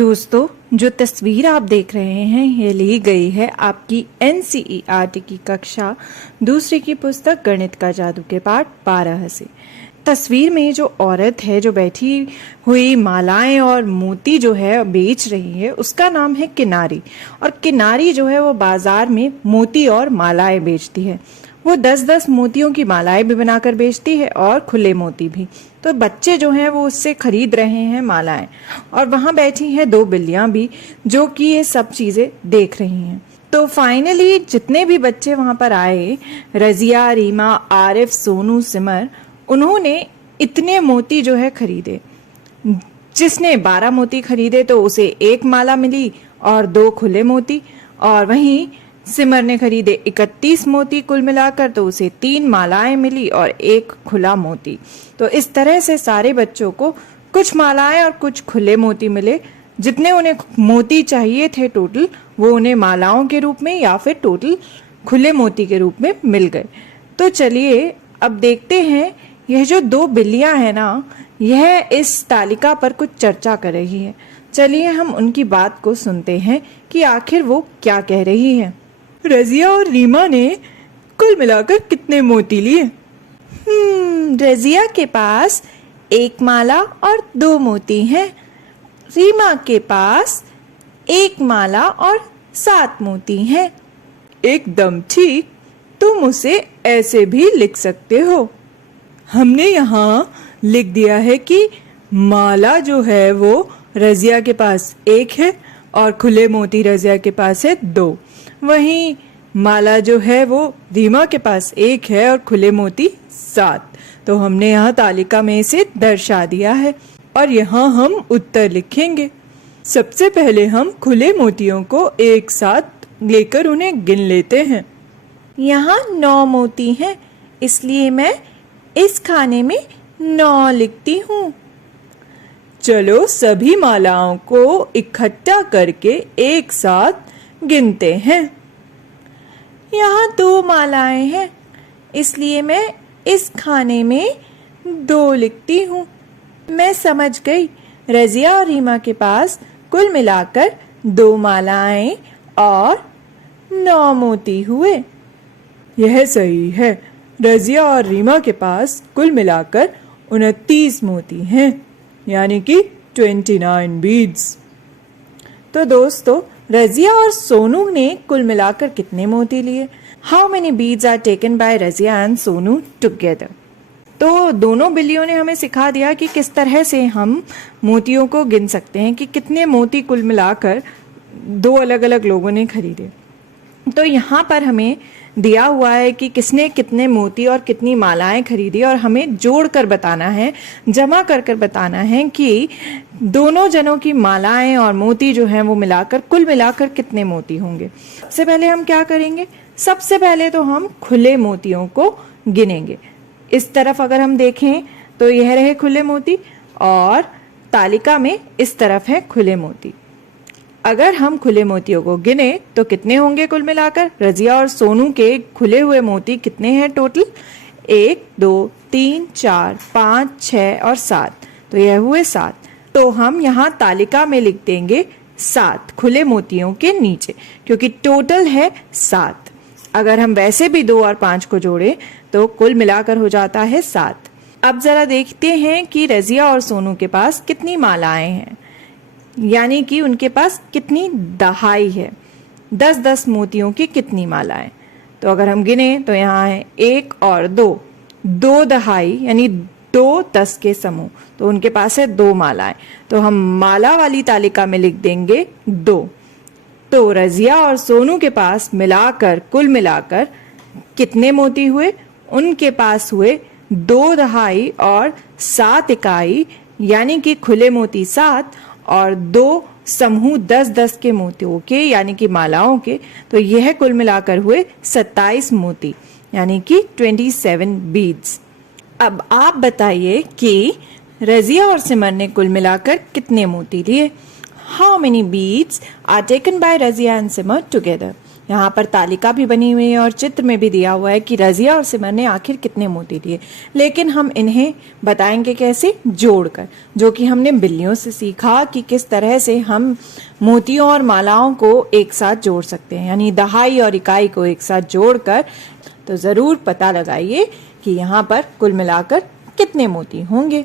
दोस्तों, जो तस्वीर आप देख रहे हैं ये ली गई है आपकी NCERT की कक्षा दूसरी की पुस्तक गणित का जादू के पाठ 12 से। तस्वीर में जो औरत है जो बैठी हुई मालाएं और मोती जो है बेच रही है उसका नाम है किनारी। और किनारी जो है वो बाजार में मोती और मालाएं बेचती है। वो 10-10 मोतियों की मालाएं भी बनाकर बेचती है और खुले मोती भी। तो बच्चे जो हैं वो उससे खरीद रहे हैं मालाएं, और वहां बैठी हैं 2 बिल्लियां भी जो कि ये सब चीजें देख रही हैं। तो फाइनली जितने भी बच्चे वहां पर आए, रजिया, रीमा, आरिफ, सोनू, सिमर, उन्होंने इतने मोती जो है खरीदे। जिसने 12 मोती खरीदे तो उसे 1 माला मिली और 2 खुले मोती, और वहीं सिमर ने खरीदे 31 मोती कुल मिलाकर तो उसे 3 मालाएं मिली और 1 खुला मोती। तो इस तरह से सारे बच्चों को कुछ मालाएं और कुछ खुले मोती मिले। जितने उन्हें मोती चाहिए थे टोटल, वो उन्हें मालाओं के रूप में या फिर टोटल खुले मोती के रूप में मिल गए। तो चलिए अब देखते हैं, यह जो 2 बिल्लियां हैं ना, यह इस तालिका पर कुछ चर्चा कर रही है। चलिए हम उनकी बात को सुनते हैं कि आखिर वो क्या कह रही है। रजिया और रीमा ने कुल मिलाकर कितने मोती लिए? रजिया के पास 1 माला और 2 मोती हैं। रीमा के पास 1 माला और 7 मोती हैं। एकदम ठीक, तुम उसे ऐसे भी लिख सकते हो। हमने यहाँ लिख दिया है कि माला जो है वो रजिया के पास 1 है और खुले मोती रजिया के पास है 2। वहीं माला जो है वो रीमा के पास 1 है और खुले मोती 7। तो हमने यहाँ तालिका में इसे दर्शा दिया है और यहाँ हम उत्तर लिखेंगे। सबसे पहले हम खुले मोतियों को एक साथ लेकर उन्हें गिन लेते हैं। यहाँ 9 मोती हैं, इसलिए मैं इस खाने में 9 लिखती हूँ। चलो सभी मालाओं को इकट्ठा करके एक साथ गिनते हैं। यहाँ 2 मालाएं हैं, इसलिए मैं इस खाने में 2 लिखती हूँ। मैं समझ गई, रजिया और रीमा के पास कुल मिलाकर 2 मालाएं और 9 मोती हुए। यह सही है, रजिया और रीमा के पास कुल मिलाकर 29 मोती हैं, यानी कि 29 बीड्स। तो दोस्तों, रजिया और सोनू ने कुल मिलाकर कितने मोती लिए? How many beads are taken by Razia and Sonu together? तो दोनों बिल्लियों ने हमें सिखा दिया कि किस तरह से हम मोतियों को गिन सकते हैं, कि कितने मोती कुल मिलाकर 2 अलग अलग लोगों ने खरीदे। तो यहाँ पर हमें दिया हुआ है कि किसने कितने मोती और कितनी मालाएं खरीदी, और हमें जोड़कर बताना है, जमा कर कर बताना है कि दोनों जनों की मालाएं और मोती जो हैं वो मिलाकर कुल मिलाकर कितने मोती होंगे। सबसे पहले हम क्या करेंगे? सबसे पहले तो हम खुले मोतियों को गिनेंगे। इस तरफ अगर हम देखें तो यह रहे खुले मोती, और तालिका में इस तरफ है खुले मोती। अगर हम खुले मोतियों को गिने तो कितने होंगे कुल मिलाकर? रजिया और सोनू के खुले हुए मोती कितने हैं टोटल? 1, 2, 3, 4, 5, 6 और 7। तो यह हुए 7। तो हम यहाँ तालिका में लिख देंगे 7 खुले मोतियों के नीचे, क्योंकि टोटल है 7। अगर हम वैसे भी 2 और 5 को जोड़े तो कुल मिलाकर हो जाता है 7। अब जरा देखते हैं कि रजिया और सोनू के पास कितनी मालाएं हैं, यानी कि उनके पास कितनी दहाई है, 10-10 मोतियों की कितनी मालाएं। तो अगर हम गिने तो यहाँ है 1 और 2 दहाई, यानी 2 10 के समूह। तो उनके पास है 2 मालाएं। तो हम माला वाली तालिका में लिख देंगे 2। तो रजिया और सोनू के पास मिलाकर कुल मिलाकर कितने मोती हुए? उनके पास हुए 2 दहाई और 7 इकाई, यानी कि खुले मोती 7 और 2 समूह 10-10 के मोतियों के, यानी कि मालाओं के। तो यह कुल मिलाकर हुए 27 मोती, यानी कि 27 बीड्स। अब आप बताइए कि रजिया और सिमर ने कुल मिलाकर कितने मोती लिए? How many beads are taken by Razia and Simar together? यहाँ पर तालिका भी बनी हुई है और चित्र में भी दिया हुआ है कि रजिया और सिमर ने आखिर कितने मोती लिए, लेकिन हम इन्हें बताएंगे कैसे, जोड़कर, जो कि हमने बिल्लियों से सीखा कि किस तरह से हम मोतियों और मालाओं को एक साथ जोड़ सकते हैं, यानी दहाई और इकाई को एक साथ जोड़कर। तो जरूर पता लगाइए कि यहाँ पर कुल मिलाकर कितने मोती होंगे।